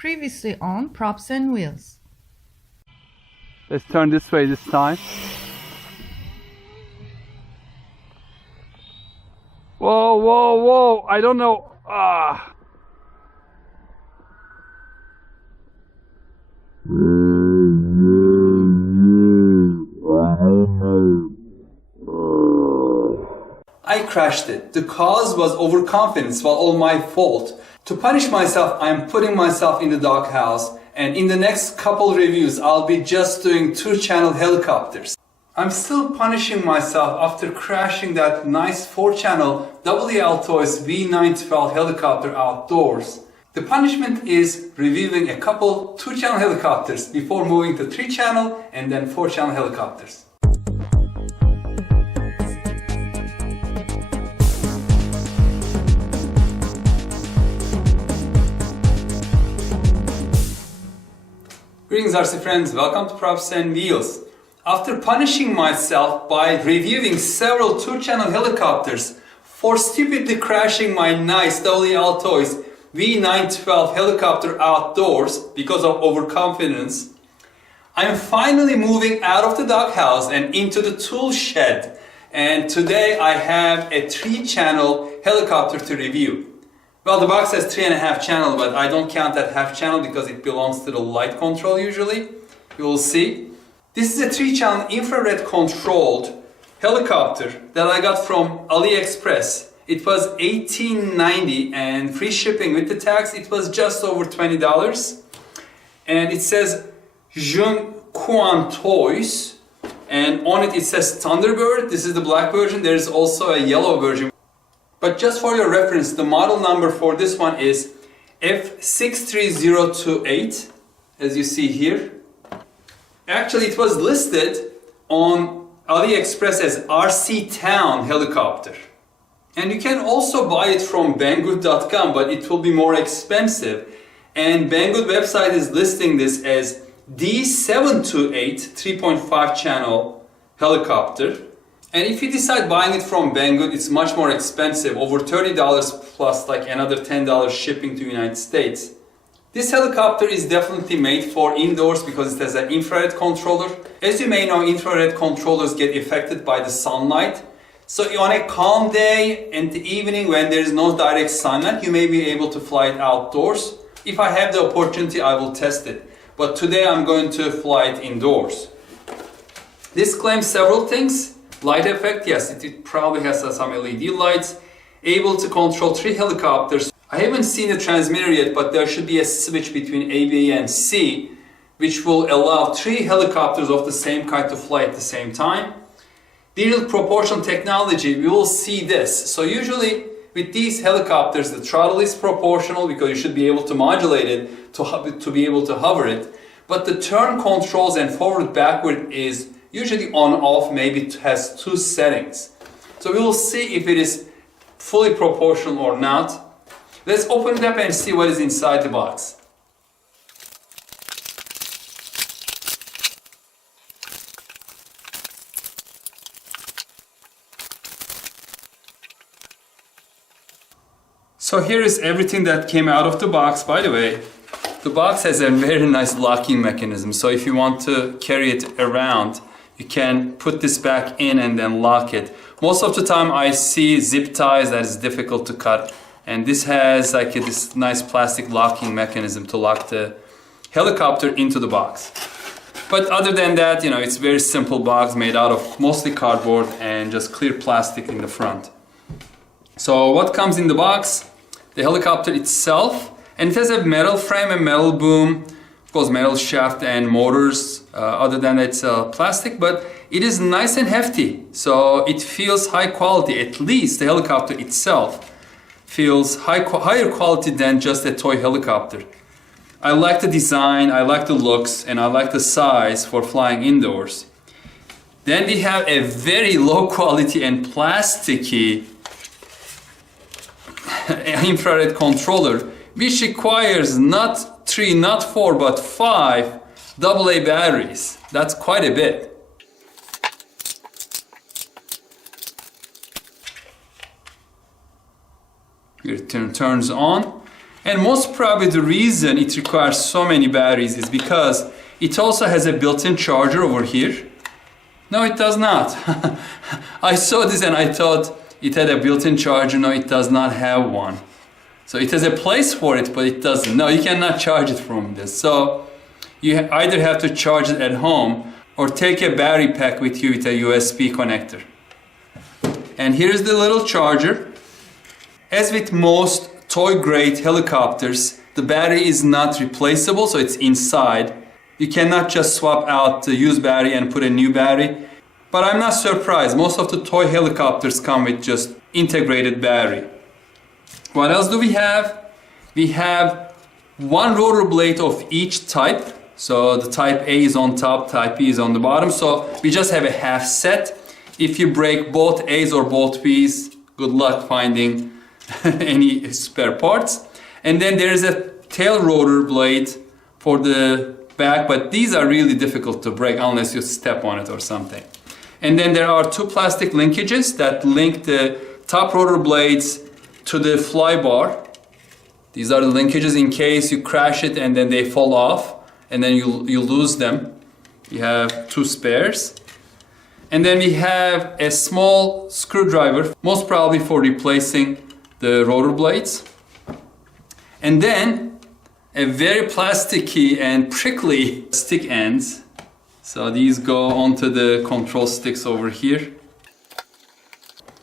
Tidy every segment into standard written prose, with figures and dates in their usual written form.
Previously on Props and Wheels. Let's turn this way this time. Whoa, whoa, whoa! I don't know. I crashed it. The cause was overconfidence, while all my fault. To punish myself, I am putting myself in the doghouse, and in the next couple reviews, I'll be just doing 2-channel helicopters. I'm still punishing myself after crashing that nice 4-channel WL Toys V912 helicopter outdoors. The punishment is reviewing a couple 2-channel helicopters before moving to 3-channel and then 4-channel helicopters. Greetings RC friends, welcome to Props and Wheels. After punishing myself by reviewing several 2-channel helicopters for stupidly crashing my nice WL Toys V912 helicopter outdoors because of overconfidence, I'm finally moving out of the doghouse and into the tool shed. And today I have a 3-channel helicopter to review. Well, the box has 3.5 channel, but I don't count that half channel because it belongs to the light control usually. You will see. This is a 3-channel infrared controlled helicopter that I got from AliExpress. It was $18.90 and free shipping with the tax. It was just over $20. And it says Jun Quan Toys. And on it says Thunderbird. This is the black version. There is also a yellow version. But just for your reference, the model number for this one is F63028, as you see here. Actually, it was listed on AliExpress as RC Town helicopter. And you can also buy it from Banggood.com, but it will be more expensive. And Banggood website is listing this as D728 3.5 channel helicopter. And if you decide buying it from Banggood, it's much more expensive, over $30 plus like another $10 shipping to the United States. This helicopter is definitely made for indoors because it has an infrared controller. As you may know, infrared controllers get affected by the sunlight. So on a calm day in the evening when there is no direct sunlight, you may be able to fly it outdoors. If I have the opportunity, I will test it. But today I'm going to fly it indoors. This claims several things. Light effect, yes, it probably has some LED lights. Able to control 3 helicopters. I haven't seen the transmitter yet, but there should be a switch between A, B, and C, which will allow 3 helicopters of the same kind to fly at the same time. Digital proportional technology, we will see this. So usually with these helicopters, the throttle is proportional because you should be able to modulate it to be able to hover it. But the turn controls and forward backward is usually on off, maybe it has 2 settings. So we will see if it is fully proportional or not. Let's open it up and see what is inside the box. So here is everything that came out of the box. By the way, the box has a very nice locking mechanism. So if you want to carry it around, you can put this back in and then lock it. Most of the time I see zip ties that is difficult to cut, and this has like this nice plastic locking mechanism to lock the helicopter into the box. But other than that, it's a very simple box made out of mostly cardboard and just clear plastic in the front. So what comes in the box? The helicopter itself, and it has a metal frame and metal boom. Of course, metal shaft and motors. Other than that, it's plastic, but it is nice and hefty. So it feels high quality. At least the helicopter itself feels higher quality than just a toy helicopter. I like the design, I like the looks, and I like the size for flying indoors. Then we have a very low quality and plasticky infrared controller, which requires not 3, not 4, but 5 AA batteries. That's quite a bit. It turns on. And most probably the reason it requires so many batteries is because it also has a built-in charger over here. No, it does not. I saw this and I thought it had a built-in charger. No, it does not have one. So it has a place for it, but it doesn't. No, you cannot charge it from this. So you either have to charge it at home or take a battery pack with you with a USB connector. And here's the little charger. As with most toy-grade helicopters, the battery is not replaceable, so it's inside. You cannot just swap out the used battery and put a new battery. But I'm not surprised. Most of the toy helicopters come with just integrated battery. What else do we have? We have one rotor blade of each type. So the type A is on top, type B is on the bottom. So we just have a half set. If you break both A's or both B's, good luck finding any spare parts. And then there is a tail rotor blade for the back, but these are really difficult to break unless you step on it or something. And then there are two plastic linkages that link the top rotor blades to the fly bar. These are the linkages in case you crash it and then they fall off and then you lose them. You have two spares. And then we have a small screwdriver, most probably for replacing the rotor blades. And then a very plasticky and prickly stick ends. So these go onto the control sticks over here.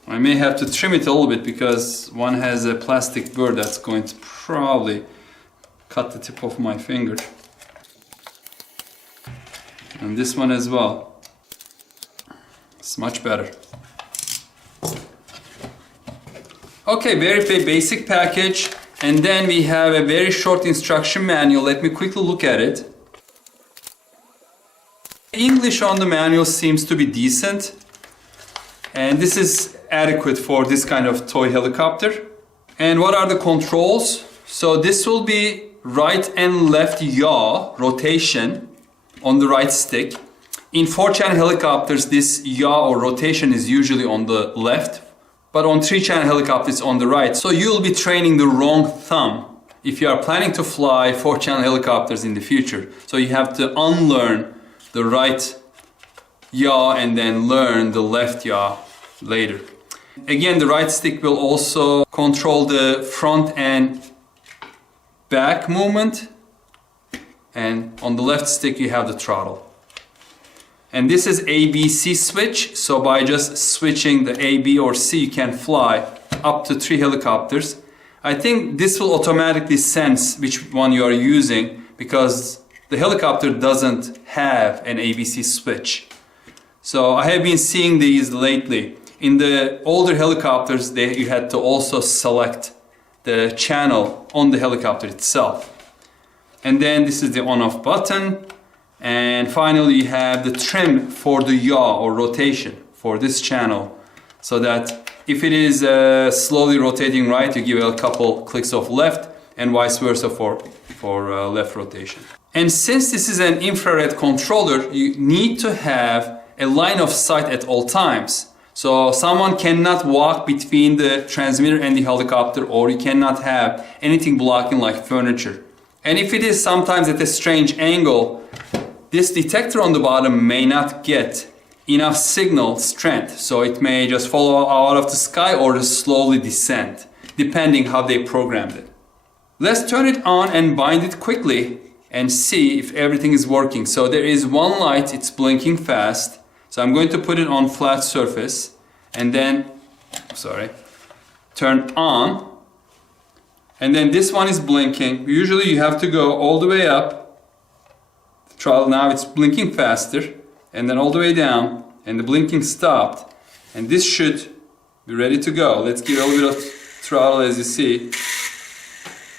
I may have to trim it a little bit because one has a plastic burr that's going to probably cut the tip of my finger. And this one as well. It's much better. Okay, very basic package. And then we have a very short instruction manual. Let me quickly look at it. English on the manual seems to be decent. And this is adequate for this kind of toy helicopter. And what are the controls? So this will be right and left yaw rotation on the right stick. In 4-channel helicopters, this yaw or rotation is usually on the left, but on 3-channel helicopters it's on the right. So you'll be training the wrong thumb if you are planning to fly 4-channel helicopters in the future. So you have to unlearn the right yaw and then learn the left yaw later. Again, the right stick will also control the front and back movement, and on the left stick you have the throttle. And this is ABC switch, so by just switching the A, B or C you can fly up to 3 helicopters. I think this will automatically sense which one you are using because the helicopter doesn't have an ABC switch. So I have been seeing these lately. In the older helicopters, you had to also select the channel on the helicopter itself. And then this is the on-off button. And finally, you have the trim for the yaw or rotation for this channel. So that if it is slowly rotating right, you give it a couple clicks of left and vice versa for left rotation. And since this is an infrared controller, you need to have a line of sight at all times. So someone cannot walk between the transmitter and the helicopter, or you cannot have anything blocking like furniture. And if it is sometimes at a strange angle, this detector on the bottom may not get enough signal strength. So it may just fall out of the sky or just slowly descend, depending how they programmed it. Let's turn it on and bind it quickly and see if everything is working. So there is one light, it's blinking fast. So I'm going to put it on flat surface and then, turn on. And then this one is blinking. Usually you have to go all the way up. Throttle, now it's blinking faster. And then all the way down. And the blinking stopped. And this should be ready to go. Let's give it a little bit of throttle. As you see,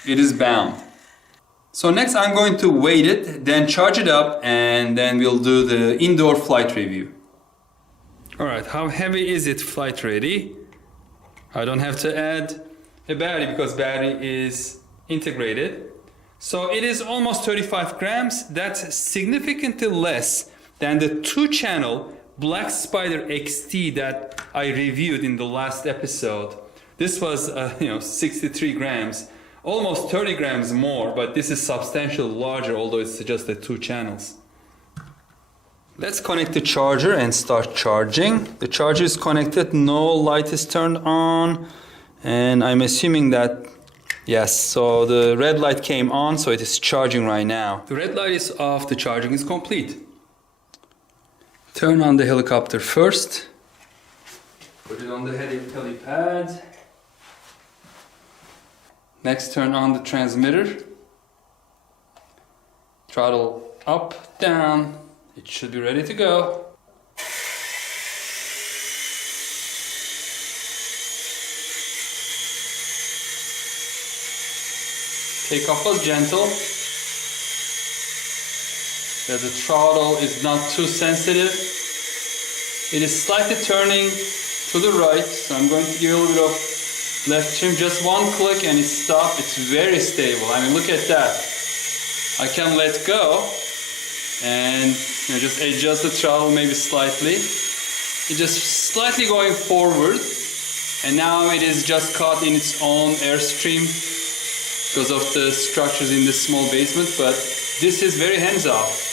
it is bound. So next I'm going to weight it, then charge it up, and then we'll do the indoor flight review. Alright, how heavy is it flight ready? I don't have to add a battery because battery is integrated. So it is almost 35 grams. That's significantly less than the 2-channel Black Spider XT that I reviewed in the last episode. This was 63 grams Almost 30 grams more, but this is substantially larger, although it's just the 2 channels. Let's connect the charger and start charging. The charger is connected, no light is turned on, and I'm assuming that yes, so the red light came on, so it is charging right now. The red light is off, the charging is complete. Turn on the helicopter first. Put it on the heli pad. Next, turn on the transmitter. Throttle up, down. It should be ready to go. Takeoff was gentle. The throttle is not too sensitive. It is slightly turning to the right, so I'm going to give a little bit of left trim, just one click and it stopped. It's very stable. I mean, look at that. I can let go and just adjust the throttle maybe slightly. It's just slightly going forward, and now it is just caught in its own airstream because of the structures in this small basement, but this is very hands-off.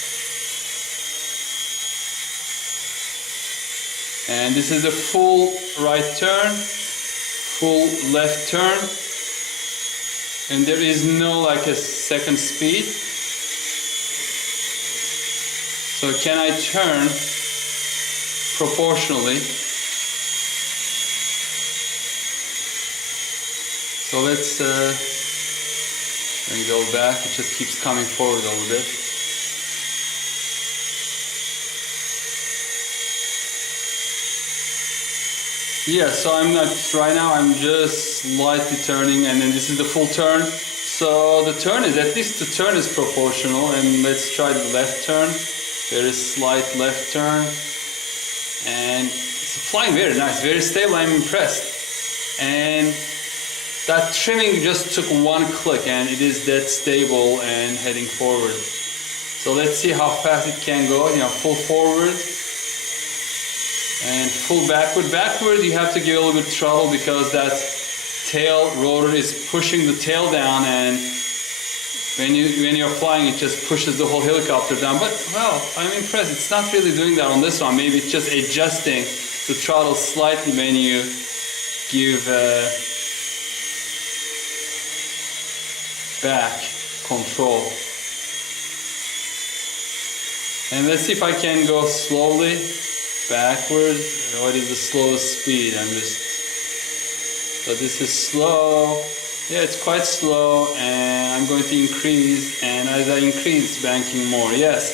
And this is the full right turn, full left turn, and there is no like a second speed. So can I turn proportionally? So let's go back. It just keeps coming forward a little bit. Yeah, so I'm not, right now I'm just slightly turning, and then this is the full turn. So the turn is, at least the turn is proportional, and let's try the left turn. Very slight left turn, and it's flying very nice, very stable. I'm impressed. And that trimming just took one click, and it is that stable and heading forward. So let's see how fast it can go. Full forward and full backward. Backward, you have to give a little bit of throttle because that tail rotor is pushing the tail down, and when you're flying, it just pushes the whole helicopter down. But well, I'm impressed. It's not really doing that on this one. Maybe it's just adjusting the throttle slightly when you give back control. And let's see if I can go slowly backward. What is the slowest speed? So this is slow. Yeah, it's quite slow, and I'm going to increase, and as I increase, banking more. Yes.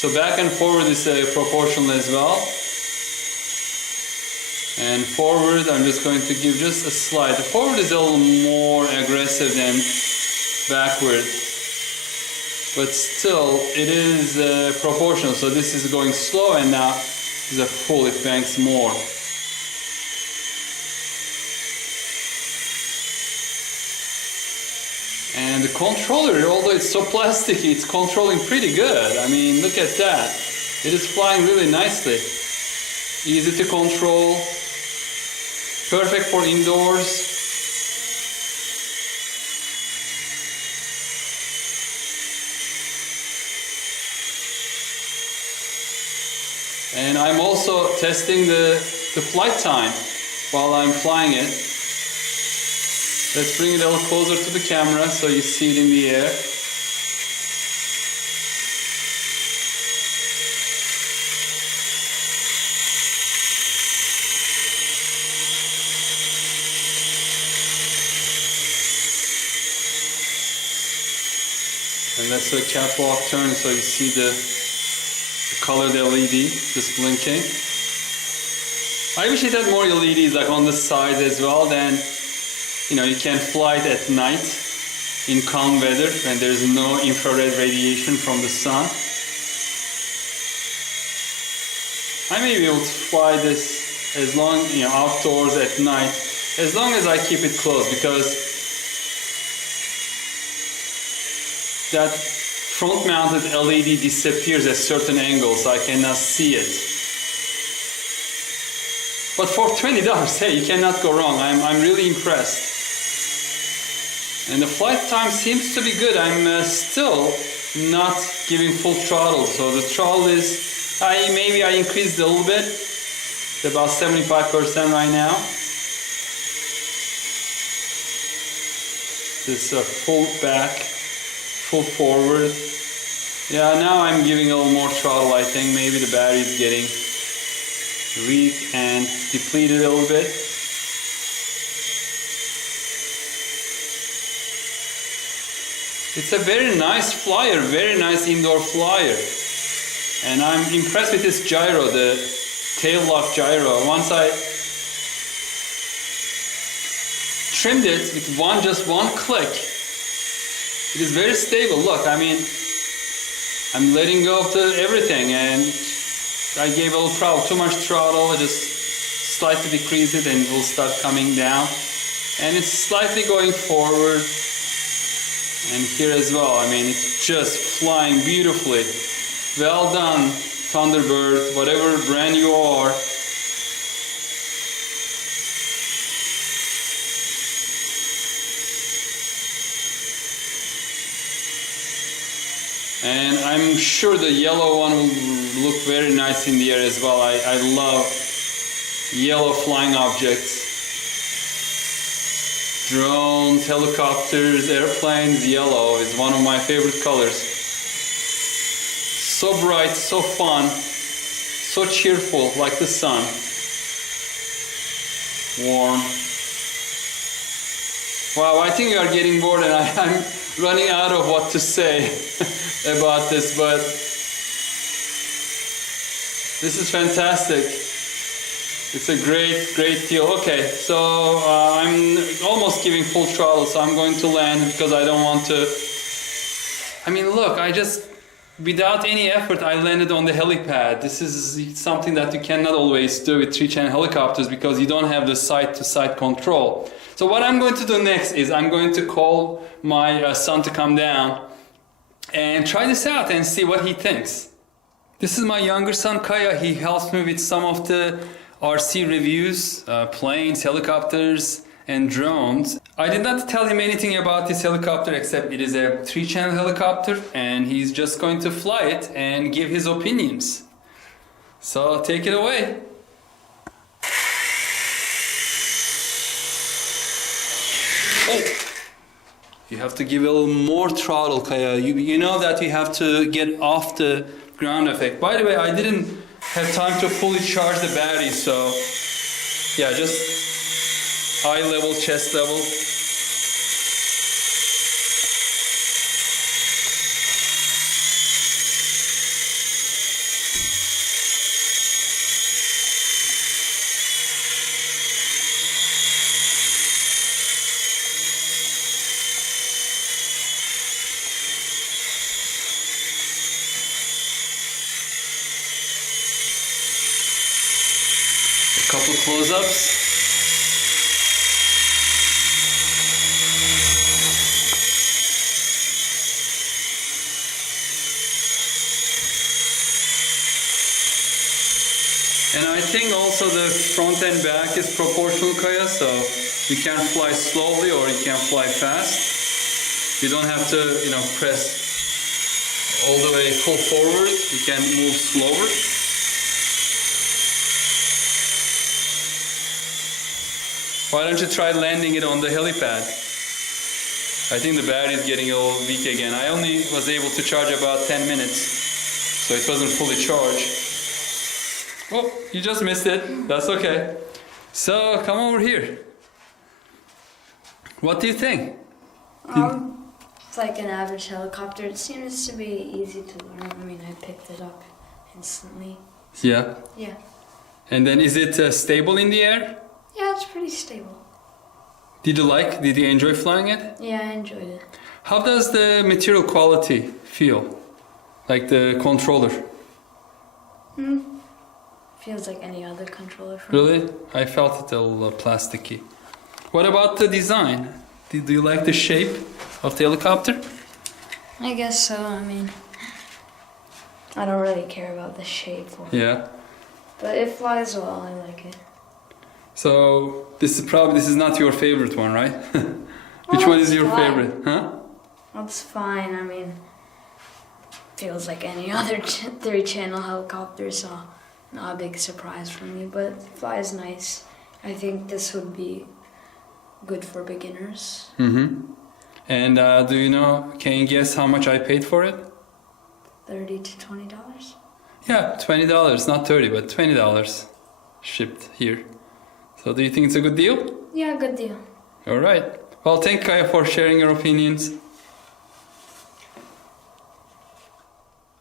So back and forward is proportional as well. And forward, I'm just going to give just a slide. The forward is a little more aggressive than backward, but still it is proportional. So this is going slow, and now is a full, it banks more. And the controller, although it's so plasticky, it's controlling pretty good. I mean, look at that. It is flying really nicely. Easy to control. Perfect for indoors. And I'm also testing the flight time while I'm flying it. Let's bring it a little closer to the camera so you see it in the air. And let's do a catwalk turn so you see the colored LED just blinking. I wish it had more LEDs like on the sides as well. Then you can fly it at night in calm weather when there's no infrared radiation from the sun. I may be able to fly this as long, outdoors at night, as long as I keep it closed, because that front-mounted LED disappears at certain angles, so I cannot see it. But for $20, hey, you cannot go wrong. I'm really impressed. And the flight time seems to be good. I'm still not giving full throttle, so the throttle is, maybe I increased a little bit. It's about 75% right now. This full back, full forward. Yeah, now I'm giving a little more throttle. I think maybe the battery is getting weak and depleted a little bit. It's a very nice flyer, very nice indoor flyer. And I'm impressed with this gyro, the tail lock gyro. Once I trimmed it with just one click, it is very stable. Look, I mean, I'm letting go of everything, and I gave a little problem, too much throttle. I just slightly decrease it and it will start coming down. And it's slightly going forward. And here as well, I mean, it's just flying beautifully. Well done, Thunderbird, whatever brand you are. And I'm sure the yellow one will look very nice in the air as well. I love yellow flying objects. Drones, helicopters, airplanes, yellow is one of my favorite colors. So bright, so fun, so cheerful, like the sun. Warm. Wow, I think you are getting bored and I'm running out of what to say about this, but this is fantastic. It's a great deal. Okay, so I'm almost giving full throttle, so I'm going to land because I don't want to. I mean, look, without any effort, I landed on the helipad. This is something that you cannot always do with 3-channel helicopters because you don't have the side-to-side control. So what I'm going to do next is I'm going to call my son to come down and try this out and see what he thinks. This is my younger son, Kaya. He helps me with some of the RC reviews, planes, helicopters, and drones. I did not tell him anything about this helicopter except it is a 3-channel helicopter and he's just going to fly it and give his opinions. So take it away. Oh, you have to give a little more throttle, Kaya. You know that you have to get off the ground effect. By the way, I didn't have time to fully charge the battery, so yeah, just eye level, chest level. Couple close-ups. And I think also the front and back is proportional, Kaya, so you can fly slowly or you can fly fast. You don't have to, press all the way full forward. You can move slower. Why don't you try landing it on the helipad? I think the battery is getting a little weak again. I only was able to charge about 10 minutes, so it wasn't fully charged. Oh, you just missed it. That's okay. So come over here. What do you think? It's like an average helicopter. It seems to be easy to learn. I mean, I picked it up instantly. Yeah? Yeah. And then is it stable in the air? Yeah, it's pretty stable. Did you enjoy flying it? Yeah, I enjoyed it. How does the material quality feel? Like the controller? Feels like any other controller. Really? I felt it a little plasticky. What about the design? Do you like the shape of the helicopter? I guess so. I mean, I don't really care about the shape. Yeah. But it flies well. I like it. So this is not your favorite one, right? Which one is your fine. favorite? Huh? That's fine. I mean, feels like any other 3-channel helicopter, so not a big surprise for me. But it flies nice. I think this would be good for beginners. Mm-hmm. And do you know, can you guess how much I paid for it? $30 to $20. Yeah, $20, not 30, but $20 shipped here. So do you think it's a good deal? Yeah, good deal. All right. Well, thank you, Kaya, for sharing your opinions.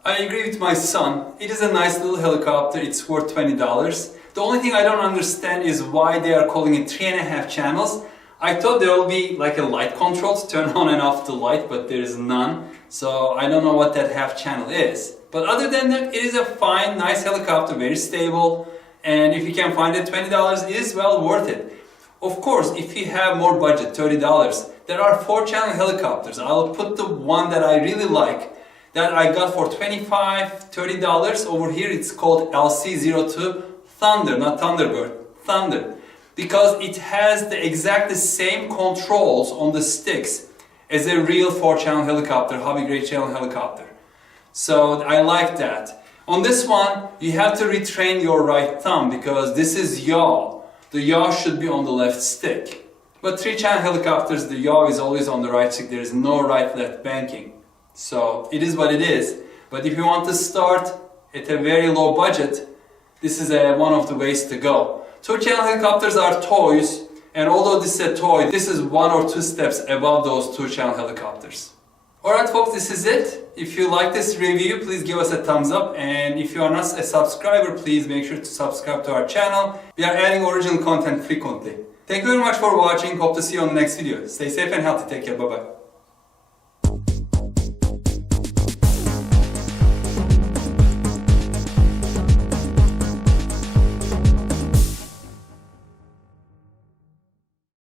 I agree with my son. It is a nice little helicopter. It's worth $20. The only thing I don't understand is why they are calling it 3.5 channels. I thought there will be like a light control to turn on and off the light, but there is none. So I don't know what that half channel is. But other than that, it is a fine, nice helicopter, very stable. And if you can find it, $20, it is well worth it. Of course, if you have more budget, $30, there are 4-channel helicopters. I'll put the one that I really like, that I got for $25, $30. Over here, it's called LC02 Thunder, not Thunderbird, Thunder. Because it has the exact same controls on the sticks as a real 4-channel helicopter, hobby grade channel helicopter. So I like that. On this one, you have to retrain your right thumb because this is yaw. The yaw should be on the left stick. But 3-channel helicopters, the yaw is always on the right stick. There is no right-left banking. So it is what it is. But if you want to start at a very low budget, this is one of the ways to go. 2-channel helicopters are toys, and although this is a toy, this is 1 or 2 steps above those 2-channel helicopters. Alright folks, this is it. If you like this review, please give us a thumbs up, and if you are not a subscriber, please make sure to subscribe to our channel. We are adding original content frequently. Thank you very much for watching. Hope to see you on the next video. Stay safe and healthy. Take care. Bye bye.